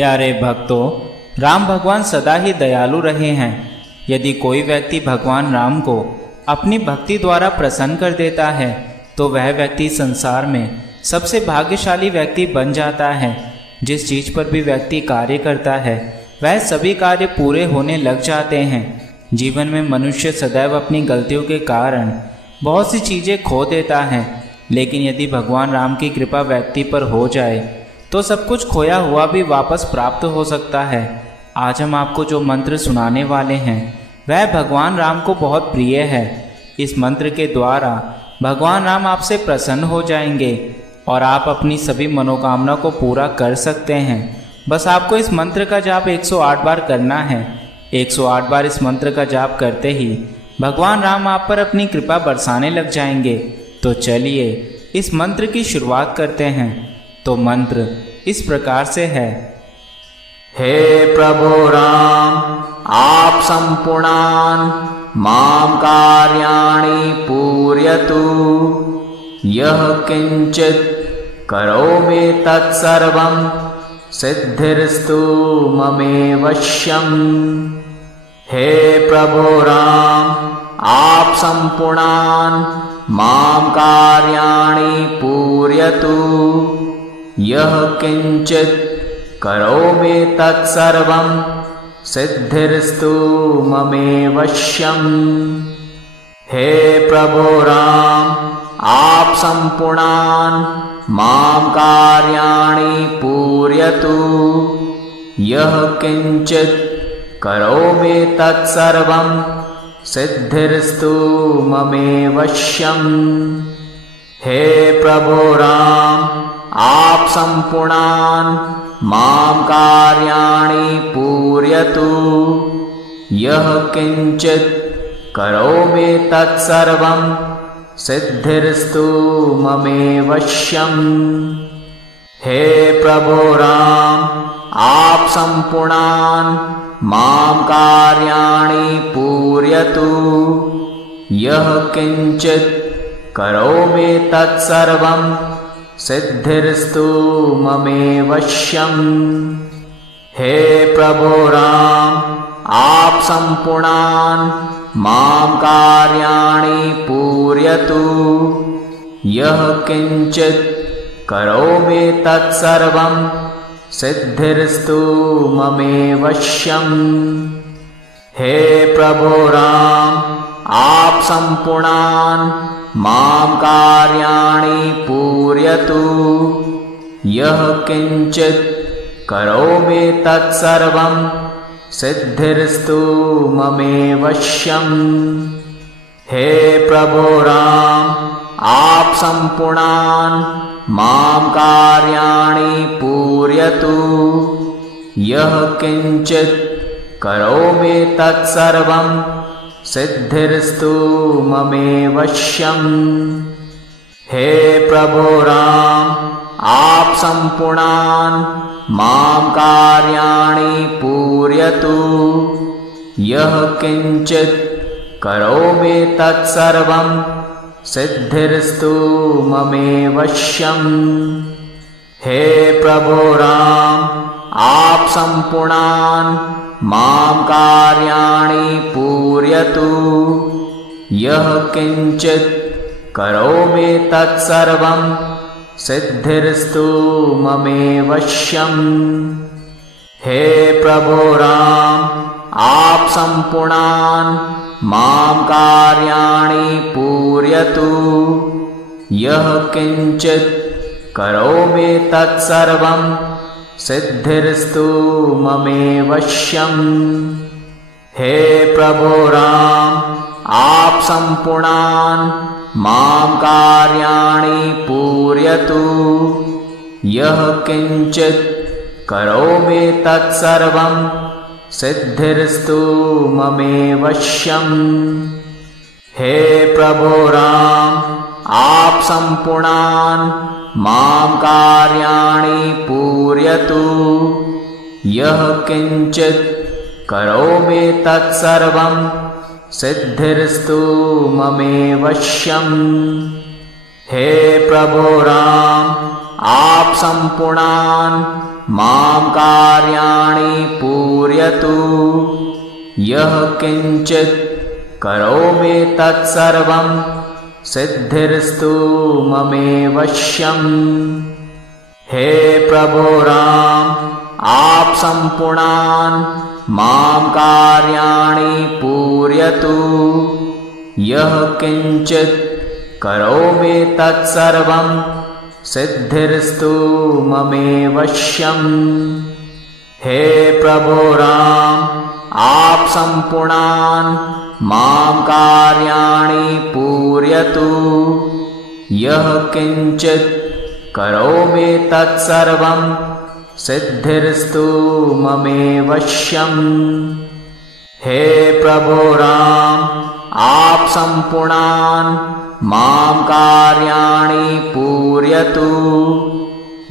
प्यारे भक्तों, राम भगवान सदा ही दयालु रहे हैं। यदि कोई व्यक्ति भगवान राम को अपनी भक्ति द्वारा प्रसन्न कर देता है तो वह व्यक्ति संसार में सबसे भाग्यशाली व्यक्ति बन जाता है। जिस चीज पर भी व्यक्ति कार्य करता है वह सभी कार्य पूरे होने लग जाते हैं। जीवन में मनुष्य सदैव अपनी गलतियों के कारण बहुत सी चीजें खो देता है, लेकिन यदि भगवान राम की कृपा व्यक्ति पर हो जाए तो सब कुछ खोया हुआ भी वापस प्राप्त हो सकता है। आज हम आपको जो मंत्र सुनाने वाले हैं वह भगवान राम को बहुत प्रिय है। इस मंत्र के द्वारा भगवान राम आपसे प्रसन्न हो जाएंगे और आप अपनी सभी मनोकामना को पूरा कर सकते हैं। बस आपको इस मंत्र का जाप 108 बार करना है। 108 बार इस मंत्र का जाप करते ही भगवान राम आप पर अपनी कृपा बरसाने लग जाएंगे। तो चलिए इस मंत्र की शुरुआत करते हैं। तो मंत्र इस प्रकार से है। हे प्रभो राम, आप संपूर्णान माम कार्याणि पूरयतु। यः किंचित करोमि तत्सर्वं सिद्धिर्स्तु ममेवश्यम्। हे प्रभो राम, आप संपूर्णान माम कार्याणि पूरयतु। यः किंचित करोमि तत्सर्वं सिद्धिर्स्तु ममेवश्यम्। हे प्रभो राम, आप संपूर्णान माम कार्याणि पूरयतु। यः किंचित करोमि तत्सर्वं सिद्धिर्स्तु ममेवश्यम्। हे प्रभो राम, आप संपूर्णान माम कार्याणि पूरयतु। यः किंचित करोमि तत्सर्वं सिद्धिर्स्तु ममेवश्यम्। हे प्रभो राम, आप संपूर्णान माम कार्याणि पूरयतु। यः किंचित करोमि तत्सर्वं सिद्धिर्स्तु ममेवश्यम्। हे प्रभो राम, आप संपूर्णान माम कार्याणि पूरयतु। यः किंचित करोमि तत्सर्वं सिद्धिर्स्तु ममेवश्यम्। हे प्रभो राम, आप संपूर्णान माम कार्याणि पूरयतु। यः किंचित करोमि तत्सर्वं सिद्धिर्स्तु ममेवश्यम्। हे प्रभो राम, आप संपूर्णान माम कार्याणि पूरयतु। यः किंचित करोमि तत्सर्वं सिद्धिर्स्तु ममेवश्यम्। हे प्रभो राम, आप संपूर्णान माम कार्याणि पूरयतु। यः किंचित करोमि तत्सर्वं सिद्धिर्स्तु ममेवश्यम्। हे प्रभो राम, आप संपूर्णान माम कार्याणि पूरयतु। यः किंचित करोमि तत्सर्वं सिद्धिर्स्तु ममेवश्यम्। हे प्रभो राम, आप संपूर्णान माम कार्याणि पूरयतु। यः किंचित करोमि तत्सर्वं सिद्धिर्स्तु ममेवश्यम्। हे प्रभो राम, आप संपूर्णान माम कार्याणि पूरयतु। यः किंचित करोमि तत्सर्वं सिद्धिर्स्तु ममेवश्यम्। हे प्रभो राम, आप संपूर्णान माम कार्याणि पूरयतु। यः किंचित करोमि तत्सर्वं सिद्धिर्स्तु ममेवश्यम्। हे प्रभो राम, आप संपूर्णान मां कार्याणि पूरयतु। यः किञ्चित् करोमि तत्सर्वं सिद्धिर्स्तु ममेवश्यम्। हे प्रभो राम, आप सम्पूर्णान् मां कार्याणि पूरयतु। यः किञ्चित् करोमि तत्सर्वं सिद्धिर्स्तु ममेवश्यम्। हे प्रभो राम, आप सम्पूर्णान् मां कार्याणि पूरयतु। यः किञ्चित् करोमि तत्सर्वं सिद्धिर्स्तु ममेवश्यम्। हे प्रभो राम, आप सम्पूर्णान् मां कार्याणि पूरयतु।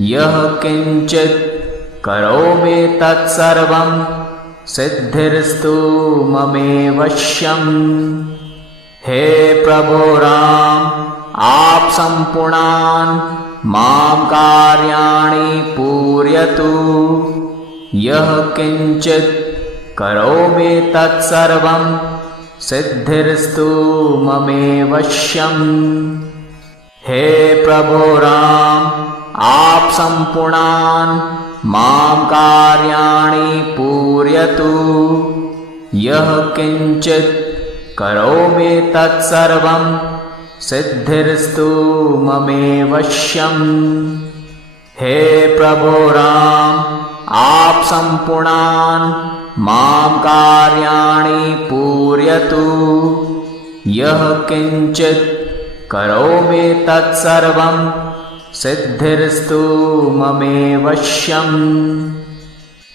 यः किञ्चित् करोमि तत्सर्वं सिद्धिर्स्तु ममेवश्यम्। हे प्रभो राम, आप सम्पूर्णान् मां कार्याणि पूरयतु। यः किञ्चित् करोमि तत्सर्वं सिद्धिर्स्तु ममेवश्यम्। हे प्रभो राम, आप सम्पूर्णान् मां कार्याणि पूरयतु। यः किञ्चित् करोमि तत्सर्वं सिद्धिर्स्तु ममेवश्यम्। हे प्रभो राम, आप सम्पूर्णान् मां कार्याणि पूरयतु। यः किञ्चित् करोमि तत्सर्वं सिद्धिर्स्तु ममेवश्यम्।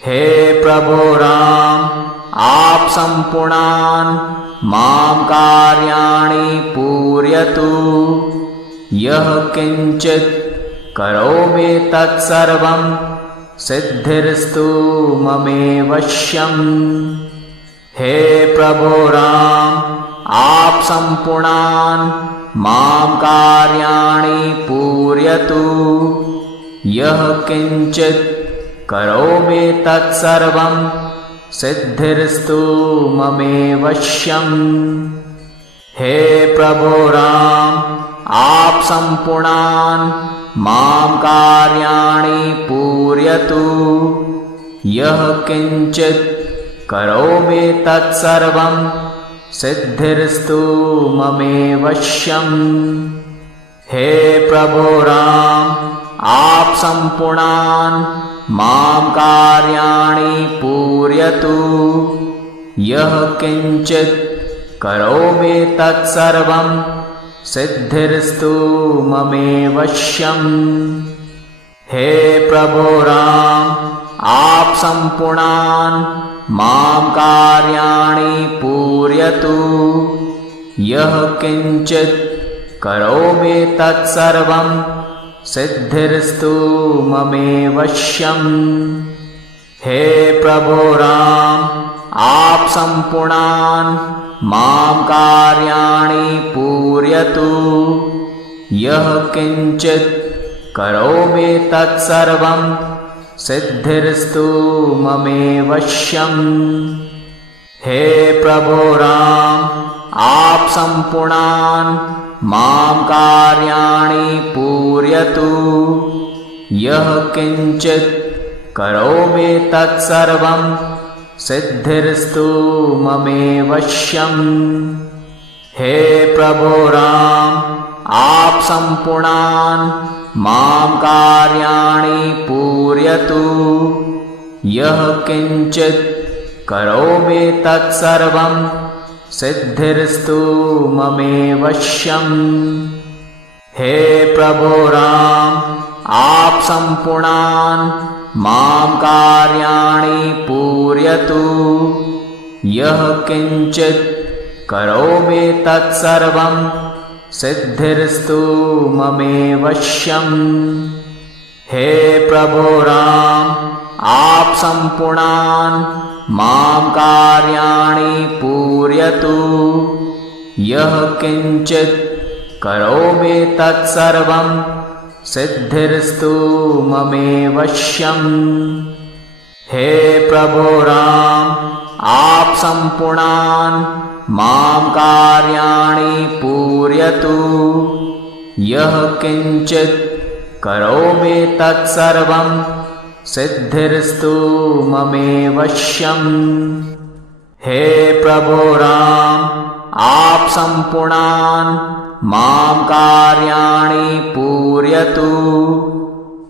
हे प्रभो राम, आप सम्पूर्णान् मां कार्याणि पूरयतु। यः किञ्चित् करोमि तत्सर्वं सिद्धिर्स्तु ममेवश्यम्। हे प्रभो राम, आप सम्पूर्णान् मां कार्याणि पूरयतु। यः किञ्चित् करोमि तत्सर्वं सिद्धिर्स्तु ममेवश्यम्। हे प्रभो राम, आप सम्पूर्णान् मां कार्याणि पूरयतु। यः किञ्चित् करोमि तत्सर्वं सिद्धिर्स्तु ममेवश्यम्। हे प्रभो राम, आप सम्पूर्णान् मां कार्याणि पूरयतु। यः किञ्चित् करोमि तत्सर्वं सिद्धिर्स्तु ममेवश्यम्। हे प्रभो राम, आप सम्पूर्णान् मां कार्याणि पूरयतु। यः किञ्चित् करोमि तत्सर्वं सिद्धिर्स्तु ममेवश्यम्। हे प्रभो राम, आप सम्पूर्णान् मां कार्याणि पूरयतु। यः किञ्चित् करोमि तत्सर्वं सिद्धिर्स्तु ममेवश्यम्। हे प्रभो राम, आप सम्पूर्णान् मां कार्याणि पूरयतु। यः किञ्चित् करोमि तत्सर्वं सिद्धिर्स्तु ममेवश्यम्। हे प्रभो राम, आप सम्पूर्णान् मां कार्याणि पूरयतु। यः किञ्चित् करोमि तत्सर्वं सिद्धिर्स्तु ममेवश्यम्। हे प्रभो राम, आप सम्पूर्णान् मां कार्याणि पूरयतु। यः किञ्चित् करोमि तत्सर्वं सिद्धिर्स्तु ममेवश्यम्। हे प्रभो राम, आप सम्पूर्णान् मां कार्याणि पूरयतु। यः किञ्चित् करोमि तत्सर्वं सिद्धिर्स्तु ममेवश्यम्। हे प्रभो राम, आप सम्पूर्णान् मां कार्याणि पूरयतु। यः किञ्चित् करोमि तत्सर्वं सिद्धिर्स्तु ममेवश्यम्। हे प्रभो राम, आप सम्पूर्णान् मां कार्याणि पूरयतु।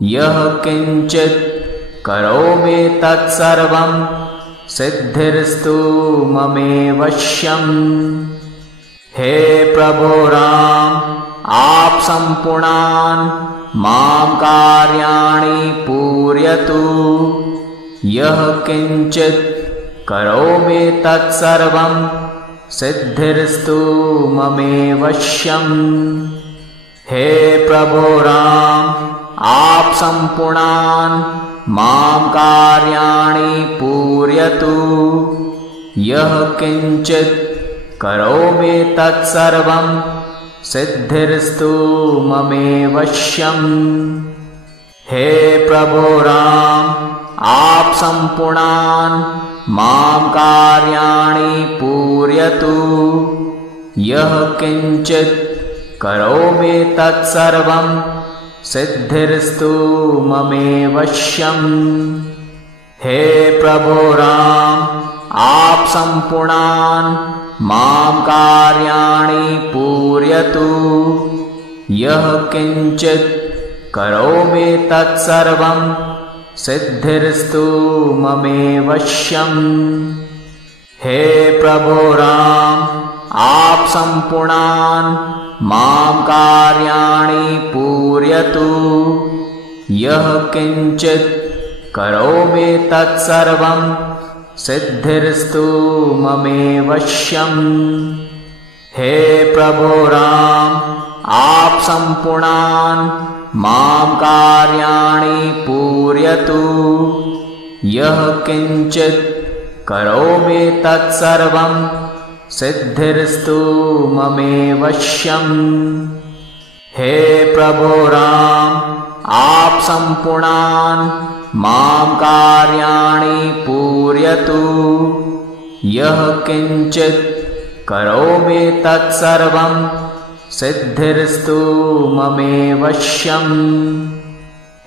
यः किञ्चित् करोमि तत्सर्वं सिद्धिर्स्तु ममेवश्यम्। हे प्रभो राम, आप सम्पूर्णान् मां कार्याणि पूरयतु। यः किञ्चित् करोमि तत्सर्वं सिद्धिर्स्तु ममेवश्यम्। हे प्रभो राम, आप सम्पूर्णान् मां कार्याणि पूरयतु। यः किञ्चित् करोमि तत्सर्वं सिद्धिर्स्तु ममेवश्यम्। हे प्रभो राम, आप सम्पूर्णान् मां कार्याणि पूरयतु। यः किञ्चित् करोमि तत्सर्वं सिद्धिर्स्तु ममेवश्यम्। हे प्रभो राम, आप सम्पूर्णान् मां कार्याणि पूरयतु। यः किञ्चित् करोमि तत्सर्वं सिद्धिर्स्तु ममेवश्यम्। हे प्रभो राम, आप सम्पूर्णान् मां कार्याणि पूरयतु। यः किञ्चित् करोमि तत्सर्वं सिद्धिर्स्तु ममेवश्यम्। हे प्रभो राम, आप सम्पूर्णान् मां कार्याणि पूरयतु। यः किञ्चित् करोमि तत्सर्वं सिद्धिर्स्तु ममेवश्यम्। हे प्रभो राम, आप सम्पूर्णान् मां कार्याणि पूरयतु। यः किञ्चित् करोमि तत्सर्वं सिद्धिर्स्तु ममेवश्यम्।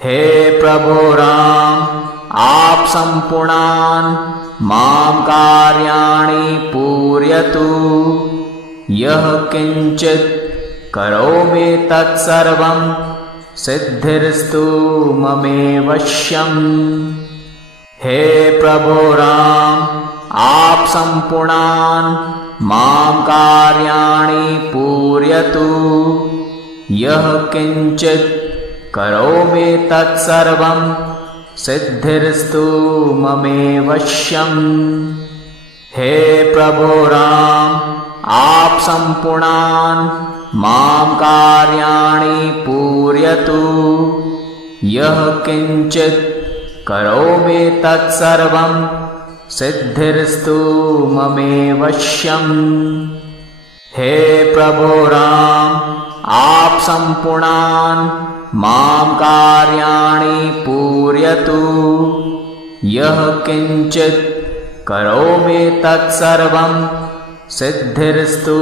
हे प्रभो राम, आप सम्पूर्णान् मां कार्याणि पूरयतु। यः किञ्चित् करोमि तत्सर्वं सिद्धिर्स्तु ममेवश्यम्। हे प्रभो राम, आप सम्पूर्णान् मां कार्याणि पूरयतु। यः किञ्चित् करोमि तत्सर्वं सिद्धिर्स्तु ममेवश्यम्। हे प्रभो राम, आप सम्पूर्णान् मां कार्याणि पूरयतु। यः किञ्चित् करोमि तत्सर्वं सिद्धिर्स्तु ममेवश्यम्। हे प्रभो राम, आप सम्पूर्णान् मां कार्याणि पूरयतु। यः किञ्चित् करोमि तत्सर्वं सिद्धिर्स्तु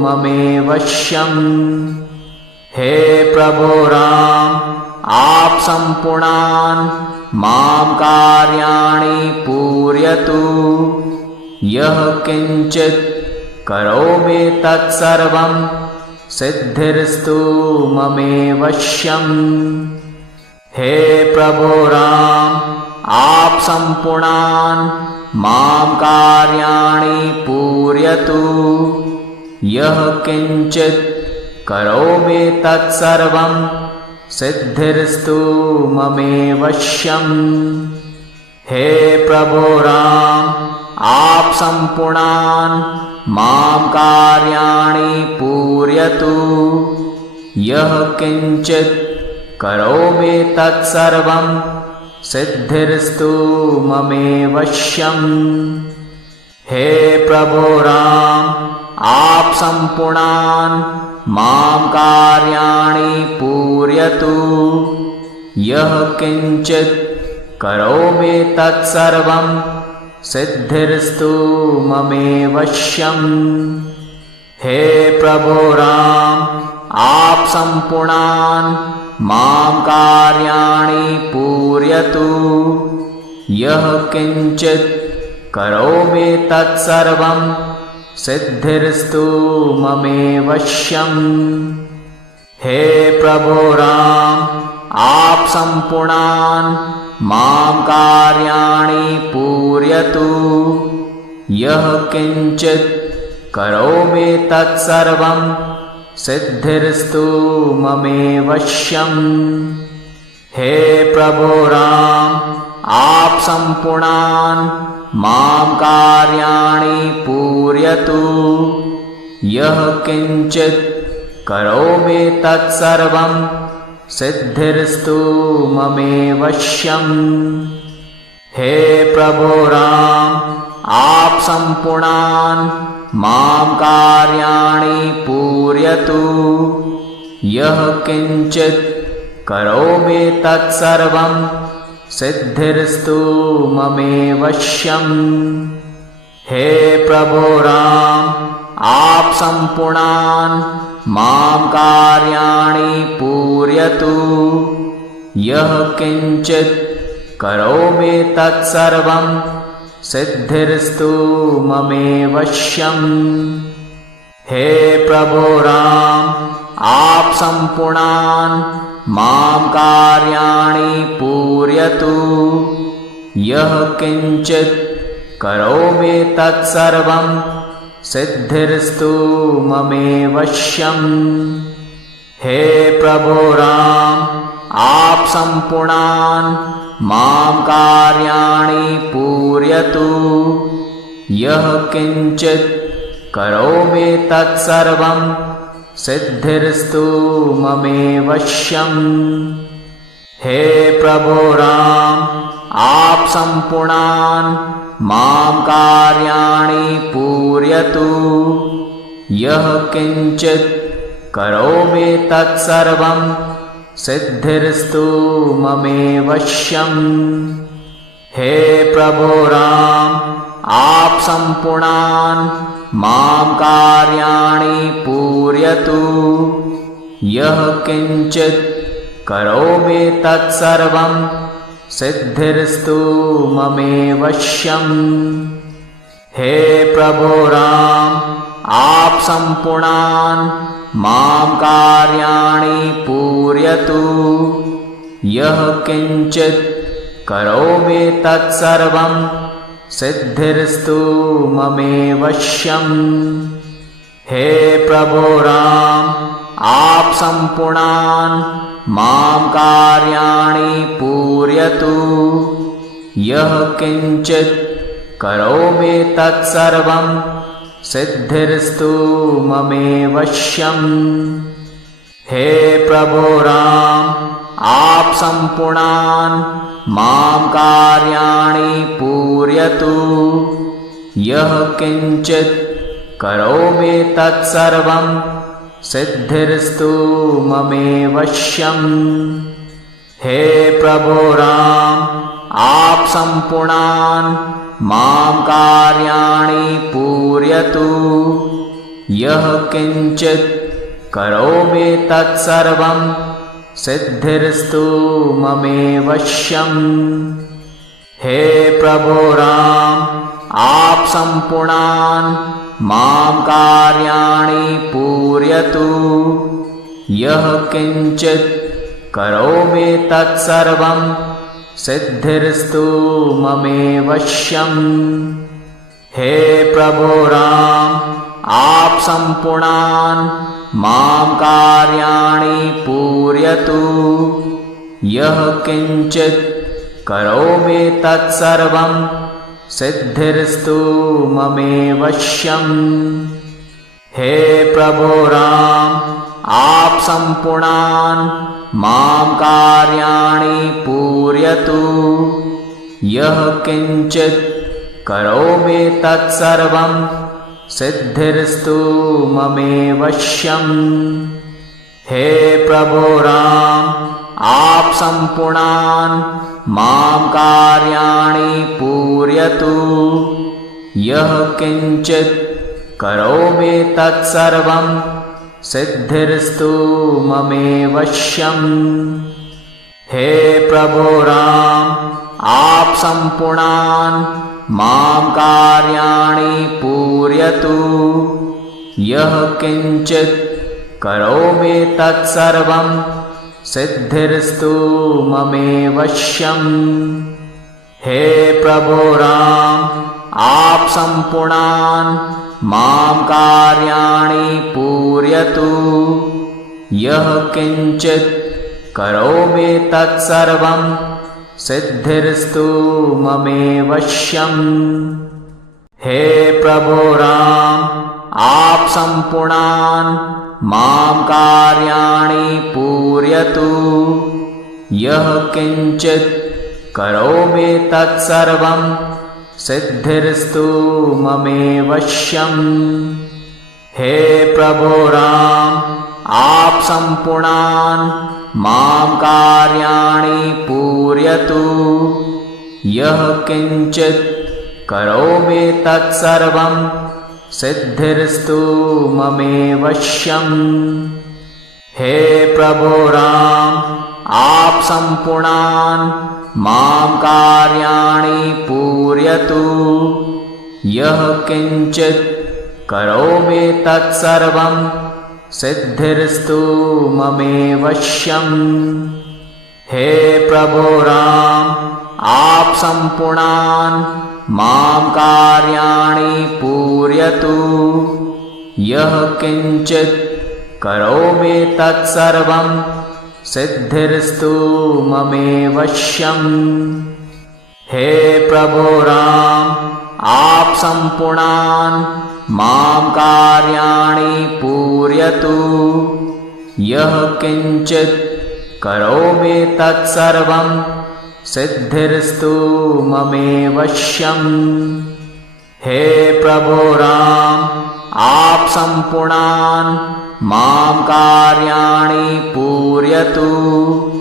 ममेवश्यम्। हे प्रभो राम, आप सम्पूर्णान् मां कार्याणि पूरयतु। यः किञ्चित् करोमि तत्सर्वं सिद्धिर्स्तु ममेवश्यम्। हे प्रभो राम, आप सम्पूर्णान् मां कार्याणि पूरयतु। यः किञ्चित् करोमि तत्सर्वं सिद्धिर्स्तु ममेवश्यम्। हे प्रभो राम, आप सम्पूर्णान् मां कार्याणि पूरयतु। यः किञ्चित् करोमि तत्सर्वं सिद्धिर्स्तु ममेवश्यम्। हे प्रभो राम, आप सम्पूर्णान् मां कार्याणि पूरयतु। यः किञ्चित् करोमि तत्सर्वं सिद्धिर्स्तु ममेवश्यम्। हे प्रभो राम, आप सम्पूर्णान् मां कार्याणि पूरयतु। यः किञ्चित् करोमि तत्सर्वं सिद्धिर्स्तु ममेवश्यम्। हे प्रभो राम, आप सम्पूर्णान् मां कार्याणि पूरयतु। यः किञ्चित् करोमि तत्सर्वं सिद्धिर्स्तु ममेवश्यम्। हे प्रभो राम, आप सम्पूर्णान् मां कार्याणि पूरयतु। यः किञ्चित् करोमि तत्सर्वं सिद्धिर्स्तु ममेवश्यम्। हे प्रभो राम, आप सम्पूर्णान् मां कार्याणि पूरयतु। यः किञ्चित् करोमि तत्सर्वं सिद्धिर्स्तु ममेवश्यम्। हे प्रभो राम, आप सम्पूर्णान् मां कार्याणि पूरयतु। यः किञ्चित् करोमि तत्सर्वं सिद्धिर्स्तु ममेवश्यम्। हे प्रभो राम, आप सम्पूर्णान् मां कार्याणि पूरयतु। यः किञ्चित् करोमि तत्सर्वं सिद्धिर्स्तु ममेवश्यम्। हे प्रभो राम, आप सम्पूर्णान् मां कार्याणि पूरयतु। यः किञ्चित् करोमि तत्सर्वं सिद्धिर्स्तु ममेवश्यम्। हे प्रभो राम, आप सम्पूर्णान् मां कार्याणि पूरयतु। यः किञ्चित् करोमि तत्सर्वं सिद्धिर्स्तु ममेवश्यम्। हे प्रभो राम, आप सम्पूर्णान् मां कार्याणि पूरयतु। यः किञ्चित् करोमि तत्सर्वं सिद्धिर्स्तु ममेवश्यम्। हे प्रभो राम, आप सम्पूर्णान् मां कार्याणि पूरयतु। यः किञ्चित् करोमि तत्सर्वं सिद्धिर्स्तु ममेवश्यम्। हे प्रभो राम, आप सम्पूर्णान् मां कार्याणि पूरयतु। यः किञ्चित् करोमि तत्सर्वं सिद्धिर्स्तु ममेवश्यम्। हे प्रभो राम, आप सम्पूर्णान् मां कार्याणि पूरयतु। यः किञ्चित् करोमि तत्सर्वं सिद्धिर्स्तु ममेवश्यम्। हे प्रभो राम, आप सम्पूर्णान् मां कार्याणि पूरयतु। यः किञ्चित् करोमि तत्सर्वं सिद्धिर्स्तु ममेवश्यम्। हे प्रभो राम, आप सम्पूर्णान् मां कार्याणि पूरयतु। यः किञ्चित् करोमि तत्सर्वं सिद्धिर्स्तु ममेवश्यम्। हे प्रभो राम, आप सम्पूर्णान् मां कार्याणि पूरयतु। यः किञ्चित् करोमि तत्सर्वं सिद्धिर्स्तु ममेवश्यम्। हे प्रभो राम, आप सम्पूर्णान् मां कार्याणि पूरयतु। यः किञ्चित् करोमि तत्सर्वं सिद्धिर्स्तु ममेवश्यम्। हे प्रभो राम, आप सम्पूर्णान् मां कार्याणि पूरयतु। यः किञ्चित् करोमि तत्सर्वं सिद्धिर्स्तु ममेवश्यम्। हे प्रभो राम, आप सम्पूर्णान् मां कार्याणि पूरयतु। यः किञ्चित् करोमि तत्सर्वं सिद्धिर्स्तु ममेवश्यम्। हे प्रभो राम, आप सम्पूर्णान् मां कार्याणि पूरयतु। यः किञ्चित् करोमि तत्सर्वं सिद्धिर्स्तु ममेवश्यम्। हे प्रभो राम, आप सम्पूर्णान् मां कार्याणि पूरयतु। यः किञ्चित् करोमि तत्सर्वं सिद्धिर्स्तु ममेवश्यम्। हे प्रभो राम, आप सम्पूर्णान् मां कार्याणि पूरयतु। यः किञ्चित् करोमि तत्सर्वं सिद्धिर्स्तु ममेवश्यम्। हे प्रभो राम, आप सम्पूर्णान् मां कार्याणि पूरयतु। यः किञ्चित् करोमि तत्सर्वं सिद्धिर्स्तु ममेवश्यम्। हे प्रभो राम, आप सम्पूर्णान् मां कार्याणि पूरयतु। यः किञ्चित् करोमि तत्सर्वं सिद्धिर्स्तु ममेवश्यम्। हे प्रभो राम, आप सम्पूर्णान् मां कार्याणि पूरयतु। यः किञ्चित् करोमि तत्सर्वं सिद्धिर्स्तु ममेवश्यम्। हे प्रभो राम, आप सम्पूर्णान् मां कार्याणि पूरयतु।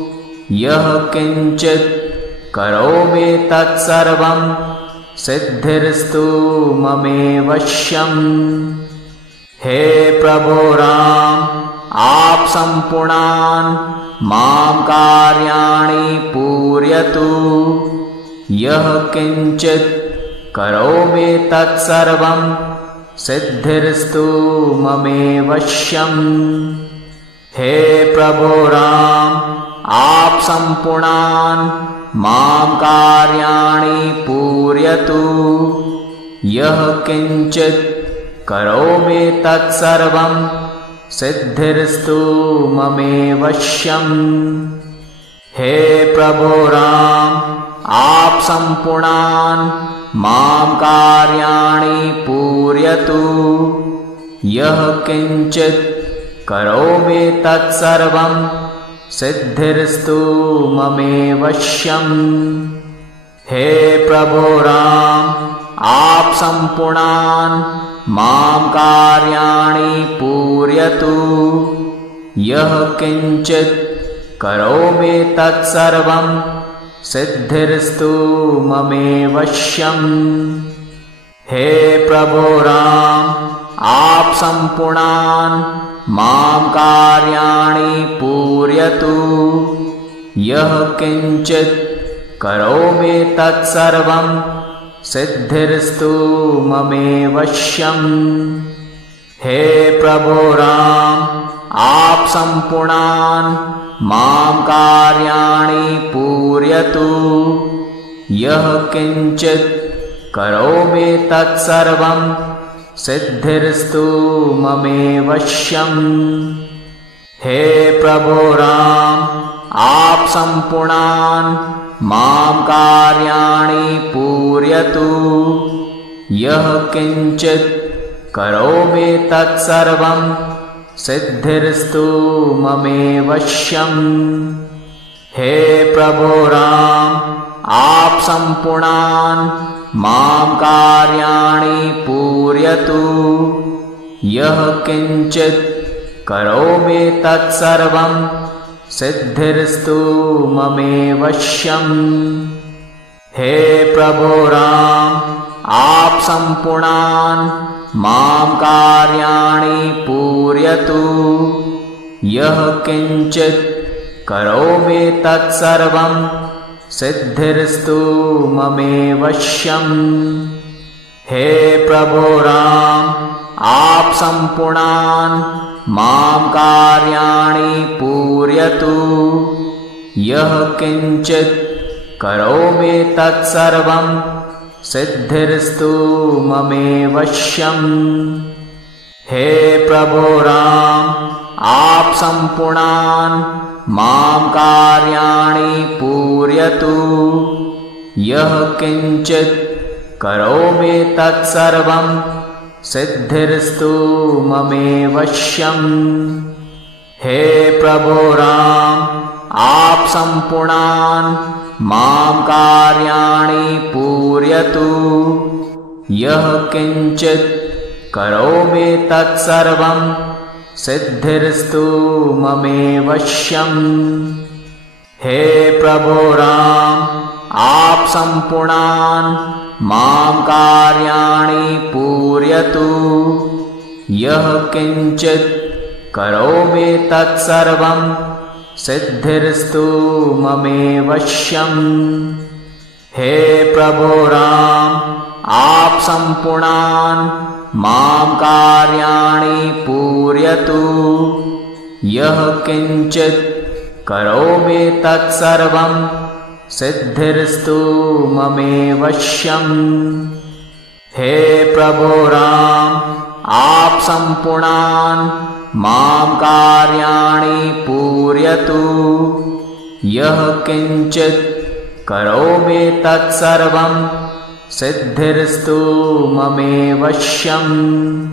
यः किञ्चित् करोमि तत्सर्वं सिद्धिर्स्तु ममेवश्यम्। हे प्रभो राम, आप सम्पूर्णान् मां कार्याणि पूरयतु। यः किञ्चित् करोमि तत्सर्वं सिद्धिर्स्तु ममेवश्यम्। हे प्रभो राम, आप सम्पूर्णान् मां कार्याणि पूरयतु। यः किञ्चित् करोमि तत्सर्वं सिद्धिर्स्तु ममेवश्यम्। हे प्रभो राम, आप सम्पूर्णान् मां कार्याणि पूरयतु। यः किञ्चित् करोमि तत्सर्वं सिद्धिर्स्तु ममेवश्यम्। हे प्रभो राम, आप सम्पूर्णान् मां कार्याणि पूरयतु। यः किञ्चित् करोमि तत्सर्वं सिद्धिर्स्तु ममेवश्यम्। हे प्रभो राम, आप सम्पूर्णान् मां कार्याणि पूरयतु। यः किञ्चित् करोमि तत्सर्वं सिद्धिर्स्तु ममेवश्यम्। हे प्रभो राम, आप सम्पूर्णान् मां कार्याणि पूरयतु। यः किञ्चित् करोमि तत्सर्वं सिद्धिर्स्तु ममेवश्यम्। हे प्रभो राम, आप सम्पूर्णान् मां कार्याणि पूरयतु। यः किञ्चित् करोमि तत्सर्वं सिद्धिर्स्तु ममेवश्यम्। हे प्रभो राम, आप सम्पूर्णान् मां कार्याणि पूरयतु। यः किञ्चित् करोमि तत्सर्वं सिद्धिर्स्तु ममेवश्यम्। हे प्रभो राम, आप सम्पूर्णान् मां कार्याणि पूरयतु। यः किञ्चित् करोमि तत्सर्वं सिद्धिर्स्तु ममेवश्यम्। हे प्रभो राम, आप सम्पूर्णान् मां कार्याणि पूरयतु। यः किञ्चित् करोमि तत्सर्वं सिद्धिर्स्तु ममेवश्यम्। हे प्रभो राम, आप सम्पूर्णान् मां कार्याणि पूरयतु। यः किञ्चित् करोमि तत्सर्वं सिद्धिर्स्तु ममेवश्यम्। हे प्रभो राम, आप सम्पूर्णान् मां कार्याणि पूरयतु। यः किञ्चित् करोमि तत्सर्वं सिद्धिर्स्तु ममेवश्यम्। हे प्रभो राम, आप सम्पूर्णान् मां कार्याणि पूरयतु। यः किञ्चित् करोमि तत्सर्वं सिद्धिर्स्तु ममेवश्यम्। हे प्रभो राम, आप सम्पूर्णान् मां कार्याणि पूरयतु। यः किञ्चित् करोमि तत्सर्वं सिद्धिर्स्तु ममेवश्यम्। हे प्रभो राम, आप सम्पूर्णान् मां कार्याणि पूरयतु। यः किञ्चित् करोमि तत्सर्वं सिद्धिर्स्तु ममेवश्यम्।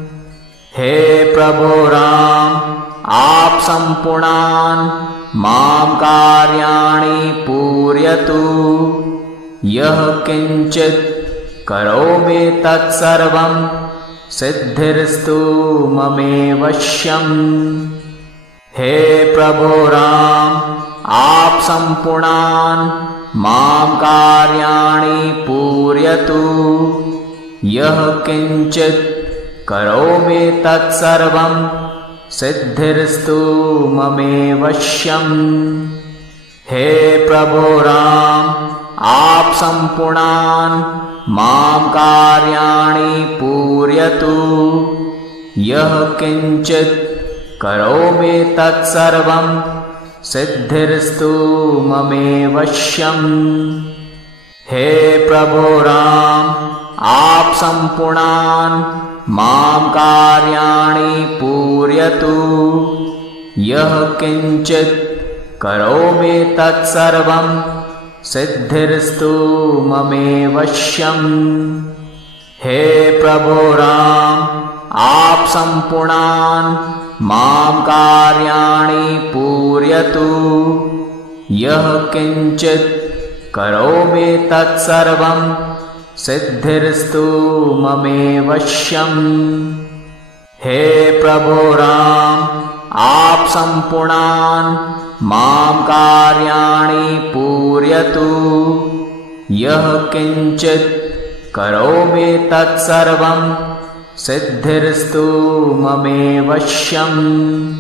हे प्रभो राम, आप सम्पूर्णान् मां कार्याणि पूरयतु। यः किञ्चित् करोमि तत्सर्वं सिद्धिर्स्तु ममेवश्यम्। हे प्रभो राम, आप सम्पूर्णान् मां कार्याणि पूरयतु। यः किञ्चित् करोमि तत्सर्वं सिद्धिर्स्तु ममेवश्यम्। हे प्रभो राम, आप सम्पूर्णान् मां कार्याणि पूरयतु। यः किञ्चित् करोमि तत्सर्वं सिद्धिर्स्तु ममेवश्यम्। हे प्रभो राम, आप सम्पूर्णान् मां कार्याणि पूरयतु। यः किञ्चित् करोमि तत्सर्वं सिद्धिर्स्तु ममेवश्यम्। हे प्रभो राम, आप सम्पूर्णान् मां कार्याणि पूरयतु। यः किञ्चित् करोमि तत्सर्वं सिद्धिर्स्तु ममेवश्यम्। हे प्रभो राम, आप सम्पूर्णान् मां कार्याणि पूरयतु। यः किञ्चित् करोमि तत्सर्वं सिद्धिर्स्तु ममेवश्यम्।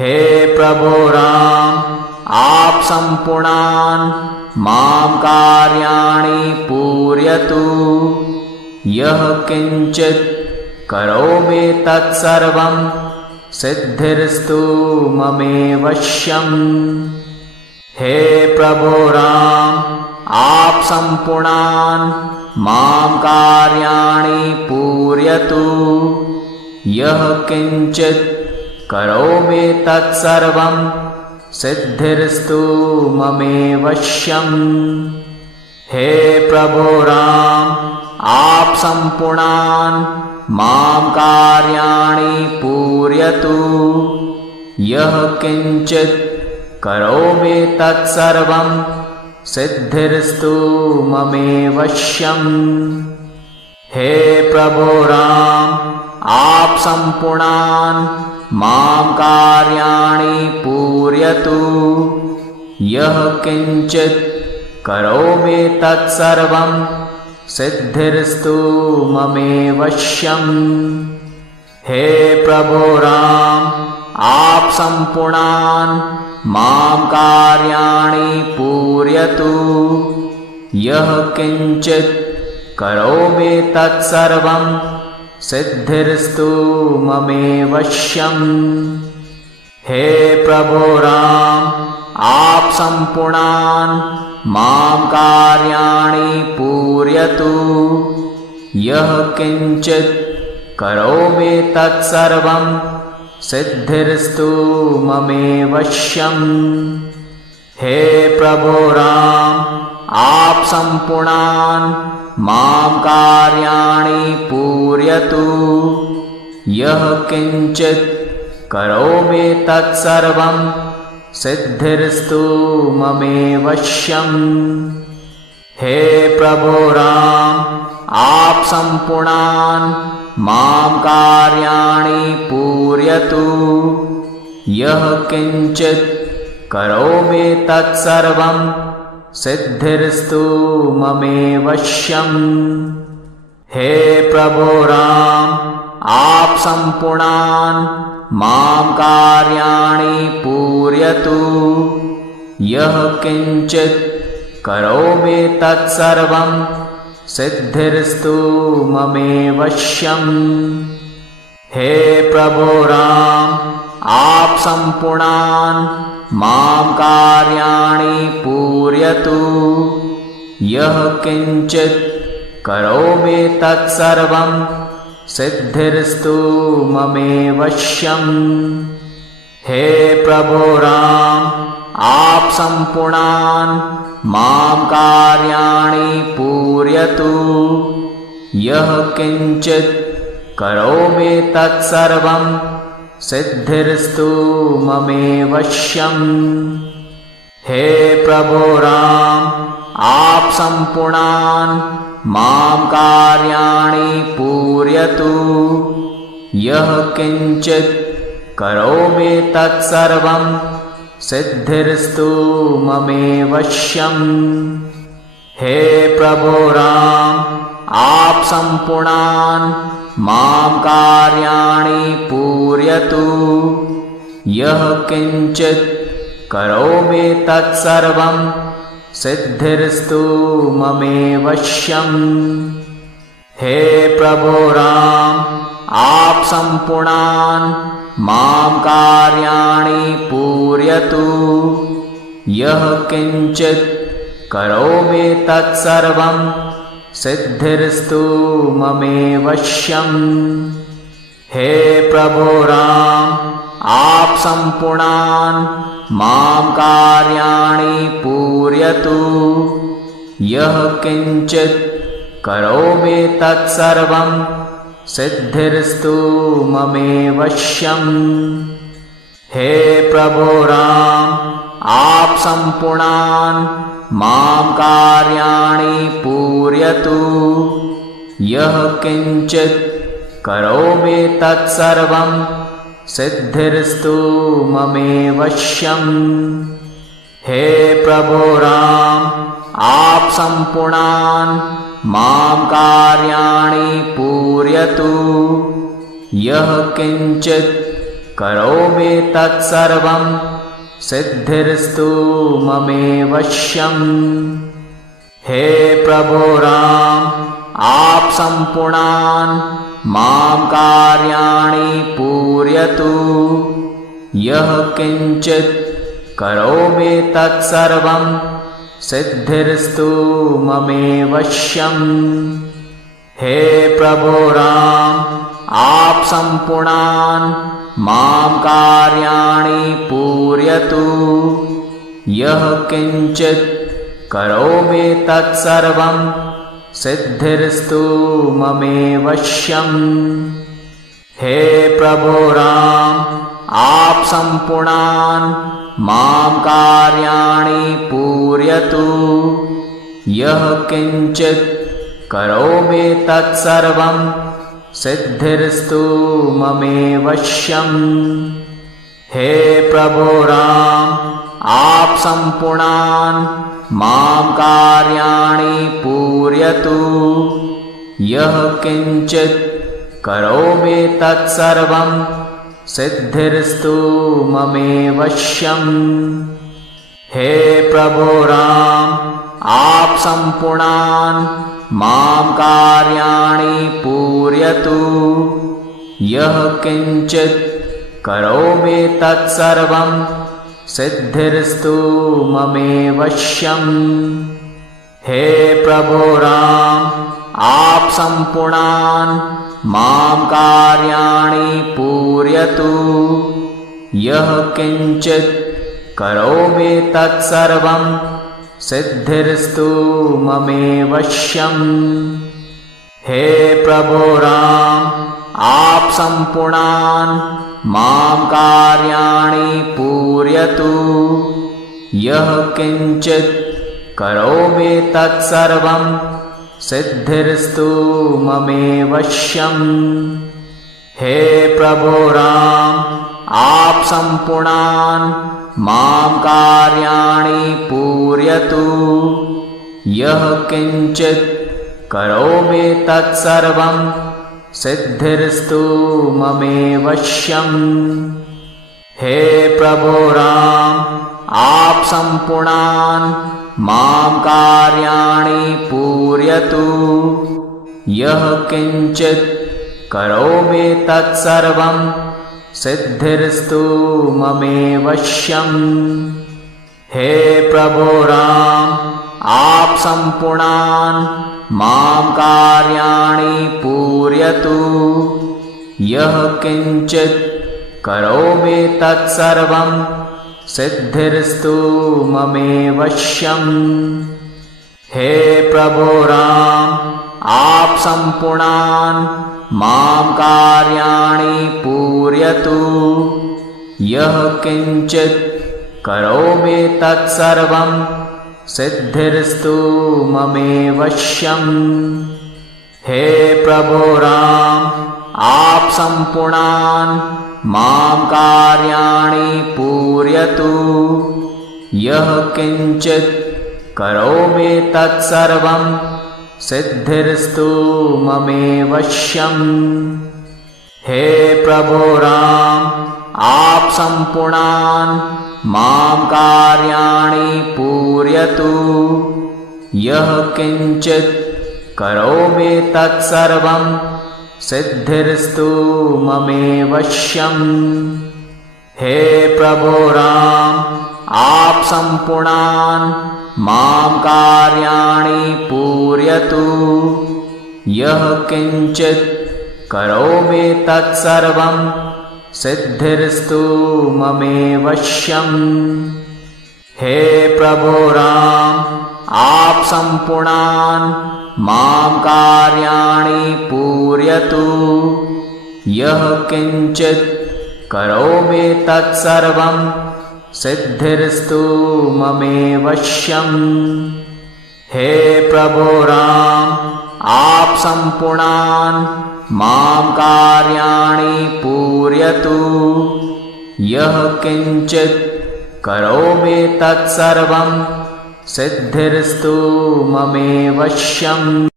हे प्रभो राम, आप सम्पूर्णान् मां कार्याणि पूरयतु। यः किञ्चित् करोमि तत्सर्वं सिद्धिर्स्तु ममेवश्यम्। हे प्रभो राम, आप सम्पूर्णान् मां कार्याणि पूरयतु। यः किञ्चित् करोमि तत्सर्वं सिद्धिर्स्तु ममेवश्यम्। हे प्रभो राम, आप सम्पूर्णान् मां कार्याणि पूरयतु। यः किञ्चित् करोमि तत्सर्वं सिद्धिर्स्तु ममेवश्यम्। हे प्रभो राम, आप संपूर्णान् मां कार्याणि पूरयतु। यः किंचित् करोमि तत्सर्वं सिद्धिर्स्तु ममेवश्यम्। हे प्रभो राम, आप संपूर्णान् मां कार्याणि पूरयतु। यः किंचित् करोमि तत्सर्वं सिद्धिर्स्तु ममेवश्यम्। हे प्रभो राम, आप संपूर्णान् मां कार्याणि पूरयतु। यः किंचित् करोमि तत्सर्वं सिद्धिर्स्तु ममेवश्यम्। हे प्रभो राम, आप संपूर्णान् मां कार्याणि पूरयतु। यः किंचित् करोमि तत्सर्वं सिद्धिर्स्तु ममेवश्यम्। हे प्रभो राम, आप संपूर्णान् मां कार्याणि पूरयतु। यः किंचित् करोमि तत्सर्वं सिद्धिर्स्तु ममेवश्यम्। हे प्रभो राम, आप संपूर्णान् मां कार्याणि पूरयतु। यः किंचित् करोमि तत्सर्वं सिद्धिर्स्तु ममेवश्यम्। हे प्रभो राम, आप संपूर्णान् मां कार्याणि पूरयतु। यः किंचित् करोमि तत्सर्वं सिद्धिर्स्तु ममेवश्यम्। हे प्रभो राम, आप संपूर्णान् मां कार्याणि पूरयतु। यः किंचित् करोमि तत्सर्वं सिद्धिर्स्तु ममेवश्यम्। हे प्रभो राम, आप संपूर्णान् मां कार्याणि पूरयतु। यः किंचित् करोमि तत्सर्वं सिद्धिर्स्तु ममेवश्यम्। हे प्रभो राम, आप संपूर्णान् मां कार्याणि पूरयतु। यः किंचित् करोमि तत्सर्वं सिद्धिर्स्तु ममेवश्यम्। हे प्रभो राम, आप संपूर्णान् मां कार्याणि पूरयतु। यः किंचित् करोमि तत्सर्वं सिद्धिर्स्तु ममेवश्यम्। हे प्रभो राम, आप संपूर्णान् मां कार्याणि पूरयतु। यः किंचित् करोमि तत्सर्वं सिद्धिर्स्तु ममेवश्यम्। हे प्रभो राम, आप संपूर्णान् मां कार्याणि पूरयतु। यः किंचित् करोमि तत्सर्वं सिद्धिर्स्तु ममेवश्यम्। हे प्रभो राम, आप संपूर्णान् मां कार्याणि पूरयतु। यः किंचित् करोमि तत्सर्वं सिद्धिर्स्तु ममेवश्यम्। हे प्रभो राम, आप संपूर्णान् मां कार्याणि पूरयतु। यः किंचित् करोमि तत्सर्वं सिद्धिर्स्तु ममेवश्यम्। हे प्रभो राम, आप संपूर्णान् मां कार्याणि पूरयतु। यः किंचित् करोमि तत्सर्वं सिद्धिर्स्तु ममेवश्यम्। हे प्रभो राम, आप सम्पूर्णान् मां कार्याणि पूरयतु। यः किञ्चित् करोमि तत्सर्वं सिद्धिर्स्तु ममेवश्यम्। हे प्रभो राम, आप सम्पूर्णान् मां कार्याणि पूरयतु। यः किञ्चित् करोमि तत्सर्वं सिद्धिर्स्तु ममेवश्यम्। हे प्रभो राम, आप सम्पूर्णान् मां कार्याणि पूरयतु। यः किञ्चित् करोमि तत्सर्वं सिद्धिर्स्तु ममेवश्यम्। हे प्रभो राम, आप सम्पूर्णान् मां कार्याणि पूरयतु। यः किञ्चित् करोमि तत्सर्वं सिद्धिर्स्तु ममेवश्यम्। हे प्रभो राम, आप सम्पूर्णान् मां कार्याणि पूरयतु। यः किञ्चित् करोमि तत्सर्वं सिद्धिर्स्तु ममेवश्यम्। हे प्रभो राम, आप सम्पूर्णान् मां कार्याणि पूरयतु। यः किञ्चित् करोमि तत्सर्वं सिद्धिर्स्तु ममेवश्यम्। हे प्रभो राम, आप सम्पूर्णान् मां कार्याणि पूरयतु। यः किञ्चित् करोमि तत्सर्वं सिद्धिर्स्तु ममेवश्यम्। हे प्रभो राम, आप सम्पूर्णान् मां कार्याणि पूरयतु। यः किञ्चित् करोमि तत्सर्वं सिद्धिर्स्तु ममेवश्यम्। हे प्रभो राम, आप सम्पूर्णान् मां कार्याणि पूरयतु। यः किञ्चित् करोमि तत्सर्वं सिद्धिर्स्तु ममेवश्यम्। हे प्रभो राम, आप सम्पूर्णान् मां कार्याणि पूरयतु। यः किञ्चित् करोमि तत्सर्वं सिद्धिर्स्तु ममेवश्यम्। हे प्रभो राम, आप सम्पूर्णान् मां कार्याणि पूरयतु। यः किञ्चित् करोमि तत्सर्वं सिद्धिर्स्तु ममेवश्यम्। हे प्रभो राम, आप सम्पूर्णान् मां कार्याणि पूरयतु। यः किञ्चित् करोमि तत्सर्वं सिद्धिर्स्तु ममेवश्यम्। हे प्रभो राम, आप सम्पूर्णान् मां कार्याणि पूरयतु। यः किञ्चित् करोमि तत्सर्वं सिद्धिर्स्तु ममेवश्यम्। हे प्रभो राम, आप सम्पूर्णान् मां कार्याणि पूरयतु। यः किञ्चित् करोमि तत्सर्वं सिद्धिर्स्तु ममेवश्यम्।